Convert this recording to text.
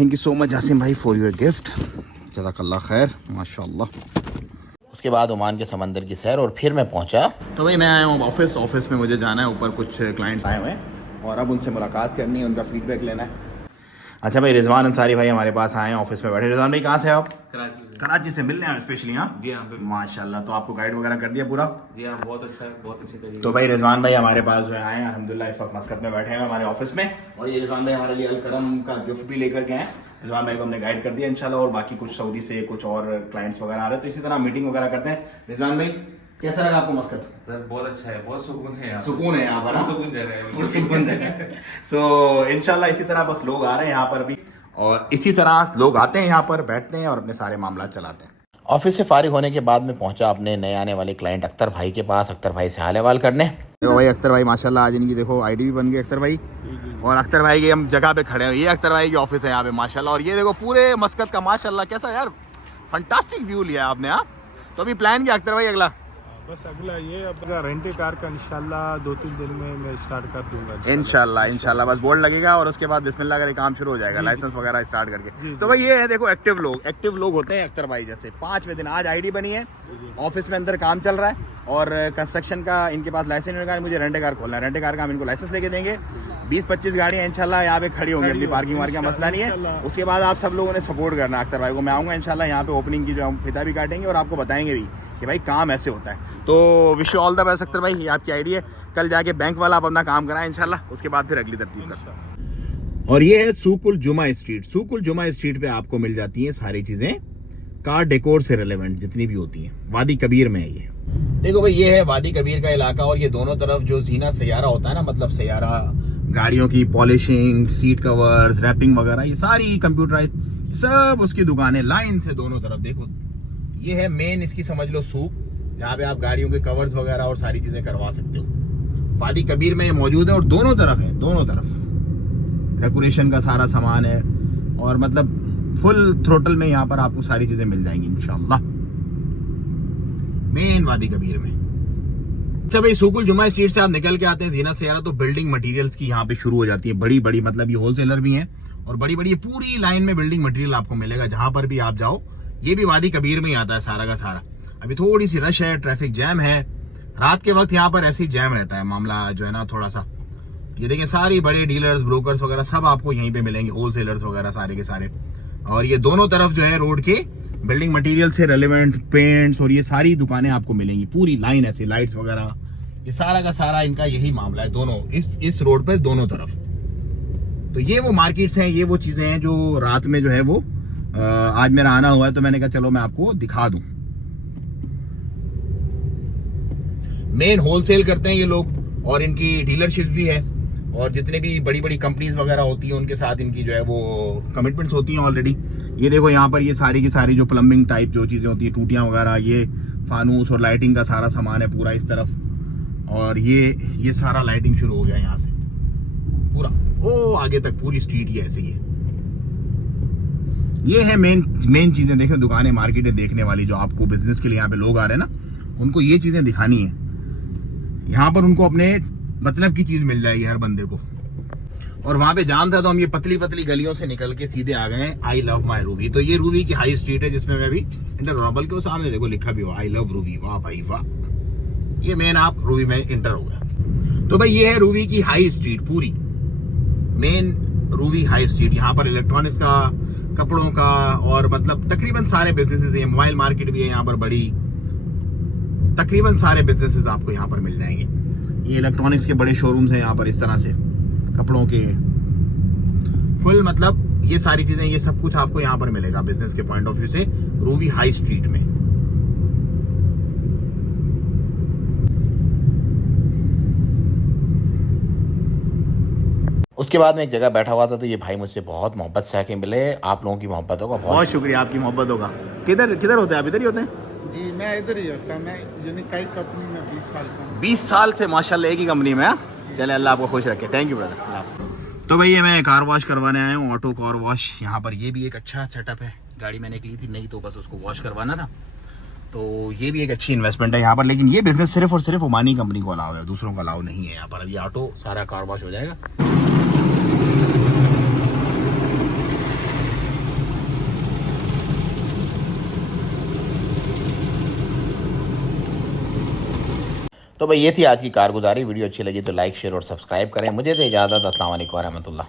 Thank you so much Jasim भाई for your gift, जज़ाकल्लाह खैर, माशाल्लाह। उसके बाद ओमान के समंदर की सैर और फिर मैं पहुंचा। तो भाई मैं आया हूँ ऑफिस में मुझे जाना है, ऊपर कुछ क्लाइंट्स आए हुए हैं और अब उनसे मुलाकात करनी है, उनका फीडबैक लेना है। अच्छा भाई, रिजवान अंसारी भाई हमारे पास आए हैं, ऑफिस में बैठे। रिजवान भाई कहाँ से आप? कराची से मिलने आए स्पेशली? हाँ जी हाँ, माशाल्लाह। तो आपको गाइड वगैरह कर दिया पूरा? जी हाँ, बहुत अच्छा है, बहुत अच्छे तरीके। तो भाई रिजवान भाई हमारे पास जो है आए हैं, अल्हम्दुलिल्लाह इस वक्त मस्कत में बैठे हैं हमारे ऑफिस में, और ये रिजवान भाई हमारे लिए अलकरम का गिफ्ट भी लेकर के हैं। रिजवान भाई को हमने गाइड कर दिया इंशाल्लाह, और बाकी कुछ सऊदी से कुछ और क्लाइंट्स वगैरह आ रहे हैं, तो इसी तरह मीटिंग वगैरह करते हैं। रिजवान भाई कैसा लगा आपको मस्कत? सर बहुत अच्छा है, बहुत सुकून है यहाँ। सुकून है यहाँ पर, सुकून जगह है, पुरसुकून जगह है। सो इंशाल्लाह इसी तरह बस लोग आ रहे हैं यहाँ पर अभी, और इसी तरह लोग आते हैं यहाँ पर, बैठते हैं और अपने सारे मामला चलाते हैं। ऑफिस से फारिग होने के बाद मैं पहुंचा अपने नए आने वाले क्लाइंट अख्तर भाई के पास, अख्तर भाई से हाल अहवाल करने। देखो भाई अख्तर भाई माशाल्लाह आज इनकी देखो आईडी भी बन गई अख्तर भाई, और अख्तर भाई की हम जगह पे खड़े हैं, ये अख्तर भाई की ऑफिस है यहाँ पे माशाल्लाह। और ये देखो पूरे मस्कत का माशाल्लाह, कैसा यार फंटास्टिक व्यू लिया आपने। हाँ तो अभी प्लान क्या अख्तर भाई अगला? बस अगला ये अपना रेंटेड कार का इंशाल्लाह 2-3 दिन में मैं स्टार्ट कर दूंगा इंशाल्लाह बस बोर्ड लगेगा और उसके बाद बिस्मिल्लाह करे काम शुरू हो जाएगा, लाइसेंस वगैरह स्टार्ट करके। तो भाई ये है देखो एक्टिव लोग होते हैं अख्तर भाई जैसे। 5वें दिन आज आईडी बनी है, ऑफिस में अंदर काम चल रहा है, और कंस्ट्रक्शन का इनके पास लाइसेंस नहीं है, मुझे रेंटेड कार खोलना है, रेंटेड कार का हम इनको लाइसेंस लेके देंगे। 20-25 गाड़ियाँ इंशाल्लाह यहाँ पे खड़ी होंगी, अपनी पार्किंग वार्किंग का मसला नहीं है। उसके बाद आप सब लोगों ने सपोर्ट करना अख्तर भाई को, मैं आऊँगा इंशाल्लाह यहाँ पे ओपनिंग की जो हम फिता भी काटेंगे और आपको बताएंगे भी कि भाई काम ऐसे होता है। तो wish you all the best Akhtar भाई, ये आपकी आईडी है, कल जाके बैंक वाला आप अपना काम कराएं इंशाल्लाह, उसके बाद फिर अगली तरतीब का। और ये है सूकुल जुमा स्ट्रीट। सूकुल जुमा स्ट्रीट पे आपको मिल जाती हैं सारी चीज़ें कार डेकोर से रिलेवेंट जितनी भी होती हैं। वादी कबीर में है ये। देखो भाई ये है वादी कबीर का इलाका, और ये दोनों तरफ जो जीना सैयारा होता है ना, मतलब सैयारा गाड़ियों की पॉलिशिंग, सीट कवर्स, रैपिंग वगैरह, ये सारी कंप्यूटराइज सब उसकी दुकानें लाइन से दोनों तरफ। देखो ये है मेन इसकी समझ लो सूक, जहाँ पे आप गाड़ियों के कवर्स वगैरह और सारी चीजें करवा सकते हो। वादी कबीर में ये मौजूद है, और दोनों तरफ है, दोनों तरफ डेकोरेशन का सारा सामान है, और मतलब फुल थ्रोटल में यहाँ पर आपको सारी चीजें मिल जाएंगी इंशाल्लाह मेन वादी कबीर में। अच्छा भाई सूकुल जुमा स्ट्रीट से आप निकल के आते हैं जीना सैयारा, तो बिल्डिंग मटेरियल्स की यहाँ पे शुरू हो जाती है बड़ी बड़ी, मतलब ये होलसेलर भी हैं और बड़ी बड़ी पूरी लाइन में बिल्डिंग मटेरियल आपको मिलेगा जहां पर भी आप जाओ। ये भी वादी कबीर में ही आता है सारा का सारा। अभी थोड़ी सी रश है, ट्रैफिक जैम है, रात के वक्त यहाँ पर ऐसे ही जैम रहता है मामला जो है ना थोड़ा सा। ये देखिए सारी बड़े डीलर्स ब्रोकर्स वगैरह सब आपको यहीं पे मिलेंगे, होलसेलर्स वगैरह सारे के सारे। और ये दोनों तरफ जो है रोड के बिल्डिंग मटेरियल से रेलेवेंट पेंट्स और ये सारी दुकानें आपको मिलेंगी, पूरी लाइन ऐसे, लाइट्स वगैरह, ये सारा का सारा इनका यही मामला है दोनों इस रोड पर दोनों तरफ। तो ये वो मार्केट्स हैं, ये वो चीजें हैं जो रात में जो है वो आज मेरा आना हुआ है, तो मैंने कहा चलो मैं आपको दिखा दूं। मेन होलसेल करते हैं ये लोग, और इनकी डीलरशिप भी है, और जितने भी बड़ी बड़ी कंपनीज वगैरह होती हैं उनके साथ इनकी जो है वो कमिटमेंट्स होती हैं ऑलरेडी। ये देखो यहाँ पर ये सारी की सारी जो प्लम्बिंग टाइप जो चीज़ें होती हैं, टूटियाँ वगैरह, ये फानूस और लाइटिंग का सारा सामान है पूरा इस तरफ। और ये सारा लाइटिंग शुरू हो गया यहाँ से पूरा, ओ आगे तक पूरी स्ट्रीट ही ऐसी है। ये है मेन चीज़ें। देखो दुकानें, मार्केटें देखने वाली, जो आपको बिजनेस के लिए यहाँ पे लोग आ रहे हैं ना, उनको ये चीज़ें दिखानी है। यहाँ पर उनको अपने मतलब की चीज़ मिल जाएगी हर बंदे को। और वहाँ पे जाम था तो हम ये पतली पतली गलियों से निकल के सीधे आ गए आई लव माई रूबी। तो ये रूबी की हाई स्ट्रीट है जिसमें मैं अभी इंटर हो रहा हूँ, बल्कि वो सामने देखो लिखा भी हो आई लव रूबी। वाह भाई वाह, ये मेन आप रूबी में इंटर हो गया। तो भाई ये है रूबी की हाई स्ट्रीट, पूरी मेन रूबी हाई स्ट्रीट। यहाँ पर इलेक्ट्रॉनिक्स का, कपड़ों का, और मतलब तकरीबन सारे बिजनेसेस हैं। मोबाइल मार्केट भी है यहाँ पर बड़ी, तकरीबन सारे बिजनेसेस आपको यहाँ पर मिल जाएंगे। ये इलेक्ट्रॉनिक्स के बड़े शोरूम्स हैं यहाँ पर इस तरह से, कपड़ों के फुल, मतलब ये सारी चीजें, ये सब कुछ आपको यहाँ पर मिलेगा बिजनेस के पॉइंट ऑफ व्यू से रूबी हाई स्ट्रीट में। उसके बाद में एक जगह बैठा हुआ था, तो ये भाई मुझसे बहुत मोहब्बत से आके मिले। आप लोगों की मोहब्बतों का बहुत शुक्रिया, आपकी मोहब्बतों का। किधर होते हैं आप? इधर ही होते हैं जी, मैं इधर ही होता हूँ। मैं यूनिकाई कंपनी में 20 साल का 20 साल से माशाल्लाह एक ही कंपनी में। चले अल्लाह आपको खुश रखे। Thank you brother. तो भाई ये मैं कार वॉश करवाने आया हूँ, ऑटो कार वॉश। यहाँ पर ये भी एक अच्छा सेटअप है। गाड़ी मैंने एक ली थी नहीं, तो बस उसको वॉश करवाना था, तो ये भी एक अच्छी इन्वेस्टमेंट है यहाँ पर। लेकिन ये बिजनेस सिर्फ और सिर्फ ओमानी कंपनी को अलाउ है, दूसरों को अलाउ नहीं है यहाँ पर। अभी ऑटो सारा कार वॉश हो जाएगा। तो भाई ये थी आज की कारगुजारी। वीडियो अच्छी लगी तो लाइक शेयर और सब्सक्राइब करें। मुझे दे इजाज़त। अस्सलाम वालेकुम रहमतुल्लाह।